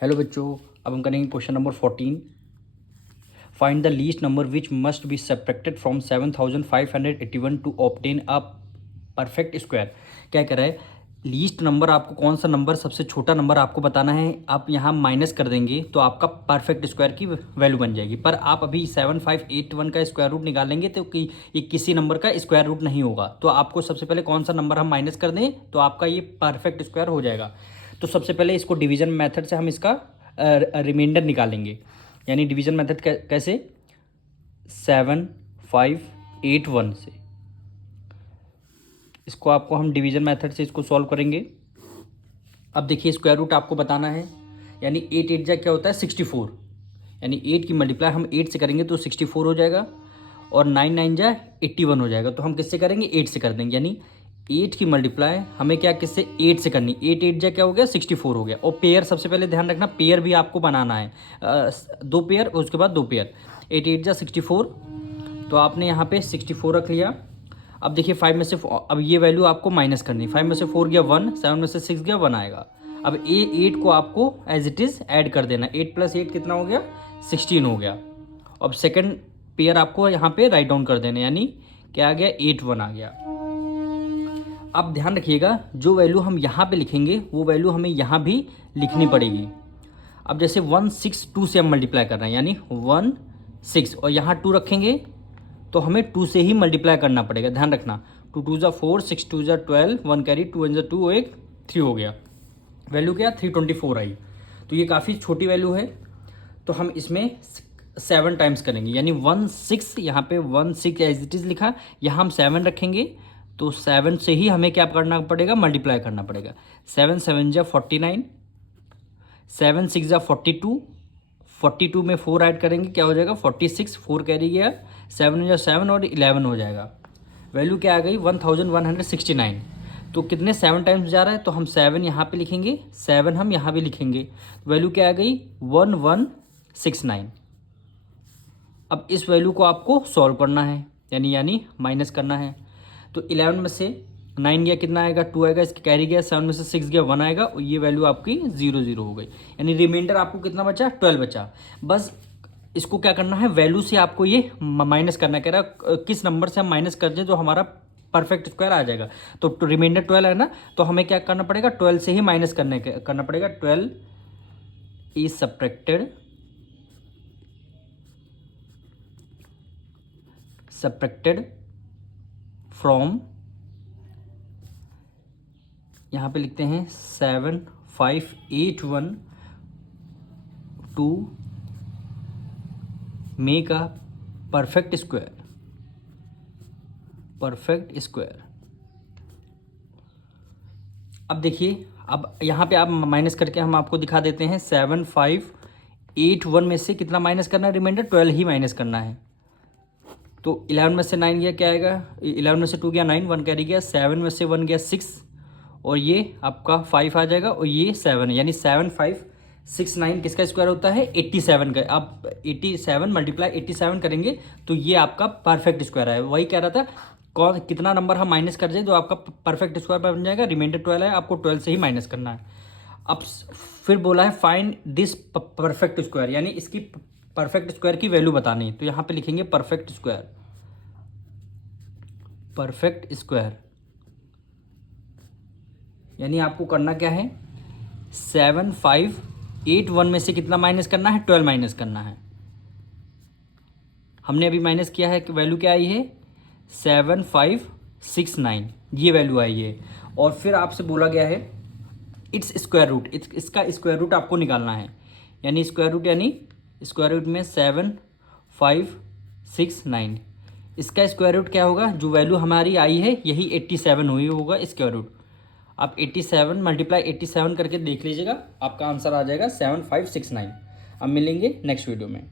Hello बच्चों, अब हम करेंगे question number 14। Find the least number which must be subtracted from 7581 to obtain a perfect square. क्या कह रहा है, लीस्ट नंबर आपको कौन सा नंबर, सबसे छोटा नंबर आपको बताना है। आप यहाँ माइनस कर देंगे तो आपका परफेक्ट स्क्वायर की वैल्यू बन जाएगी। पर आप अभी 7581 का स्क्वायर रूट निकालेंगे तो कि ये किसी नंबर का स्क्वायर रूट नहीं होगा। तो आपको सबसे पहले कौन सा नंबर हम माइनस कर दें तो आपका ये परफेक्ट स्क्वायर हो जाएगा। तो सबसे पहले इसको डिवीजन मेथड से हम इसका रिमाइंडर निकालेंगे। यानी डिवीजन मेथड कैसे, 7581 से इसको आपको हम डिवीजन मेथड से इसको सॉल्व करेंगे। अब देखिए स्क्वायर रूट आपको बताना है, यानी 8 8 जा क्या होता है 64, यानी 8 की मल्टीप्लाई हम 8 से करेंगे तो 64 हो जाएगा, और 9 9 जा 81 हो जाएगा। तो हम किससे करेंगे, 8 से कर देंगे। यानी 8 की मल्टीप्लाई हमें क्या किससे 8 से करनी, 8 8 जा क्या हो गया 64 हो गया। और पेयर सबसे पहले ध्यान रखना, पेयर भी आपको बनाना है, 2 पेयर उसके बाद 2 पेयर। 8 8 जा 64, तो आपने यहाँ पे 64 रख लिया। अब देखिए 5 में से अब ये वैल्यू आपको माइनस करनी, 5 में से 4 गया 1, 7 में से 6 गया 1 आएगा। अब 8 को आपको एज इट इज़ ऐड कर देना, 8 + 8 कितना हो गया 16 हो गया। अब सेकंड पेयर आपको यहाँ पे राइट डाउन कर देना, यानी क्या आ गया 8 1 आ गया। अब ध्यान रखिएगा, जो वैल्यू हम यहाँ पे लिखेंगे वो वैल्यू हमें यहाँ भी लिखनी पड़ेगी। अब जैसे 162 से हम मल्टीप्लाई कर रहे हैं, यानी 1 6 और यहाँ 2 रखेंगे तो हमें 2 से ही मल्टीप्लाई करना पड़ेगा। ध्यान रखना, 2 2 जा 4, 6 2 जा 12, 1 कैरी, 2 1 जा 2, एक 3 हो गया। वैल्यू क्या 324 आई। तो ये काफ़ी छोटी वैल्यू है, तो हम इसमें 7 टाइम्स करेंगे, यानी 1 6, यहाँ पे 1 6 एज इट इज़ लिखा, यहाँ हम 7 रखेंगे तो 7 से ही हमें क्या करना पड़ेगा, मल्टीप्लाई करना पड़ेगा। 7 7 जा 49, 7 6 जा 42, 42 में 4 ऐड करेंगे क्या हो जाएगा 46, 4 कैरी गया, 7 या 7 और 11 हो जाएगा। वैल्यू क्या आ गई 1169। तो कितने 7 टाइम्स जा रहा है, तो हम 7 यहाँ पे लिखेंगे, 7 हम यहाँ भी लिखेंगे। वैल्यू क्या आ गई 1169। अब इस वैल्यू को आपको सॉल्व करना है, यानी माइनस करना है। तो 11 में से 9 गया कितना आएगा 2 आएगा, इसके कैरी गया, 7 में से 6 गया 1 आएगा, और ये वैल्यू आपकी 0 0 हो गई। यानी रिमाइंडर आपको कितना बचा 12 बचा। बस इसको क्या करना है, वैल्यू से आपको ये माइनस करना, कह रहा किस नंबर से हम माइनस कर दें तो हमारा परफेक्ट स्क्वायर आ जाएगा। तो रिमाइंडर 12 है ना, तो हमें क्या करना पड़ेगा 12 से ही माइनस करना पड़ेगा। 12 इज सब्ट्रैक्टेड फ्रॉम, यहाँ पे लिखते हैं 7581 to make a perfect square. अब देखिए, अब यहाँ पे आप माइनस करके हम आपको दिखा देते हैं। 7581 में से कितना माइनस करना है, रिमाइंडर 12 ही माइनस करना है। तो 11 में से 9 गया क्या आएगा, 11 में से 2 गया 9, 1 कैरी गया, 7 में से 1 गया 6, और ये आपका 5 आ जाएगा, और ये 7 है, यानी 7569 किसका स्क्वायर होता है 87 का। आप 87 मल्टीप्लाई 87 करेंगे तो ये आपका परफेक्ट स्क्वायर है। वही कह रहा था, कौन कितना नंबर हम माइनस कर दें तो आपका परफेक्ट स्क्वायर बन जाएगा। रिमाइंडर 12 है, आपको 12 से ही माइनस करना है। अब फिर बोला है फाइंड दिस परफेक्ट स्क्वायर, यानी इसकी परफेक्ट स्क्वायर की वैल्यू बतानी। तो यहाँ पे लिखेंगे परफेक्ट स्क्वायर, यानी आपको करना क्या है 7581 में से कितना माइनस करना है 12 माइनस करना है। हमने अभी माइनस किया है कि वैल्यू क्या आई है 7569, ये वैल्यू आई है। और फिर आपसे बोला गया है इट्स स्क्वायर रूट, इसका स्क्वायर रूट आपको निकालना है। यानी स्क्वायर रूट में 7569, इसका स्क्वायर रूट क्या होगा, जो वैल्यू हमारी आई है यही 87 हुई होगा स्क्वायर रूट। आप 87 मल्टीप्लाई 87 करके देख लीजिएगा, आपका आंसर आ जाएगा 7569। अब मिलेंगे नेक्स्ट वीडियो में।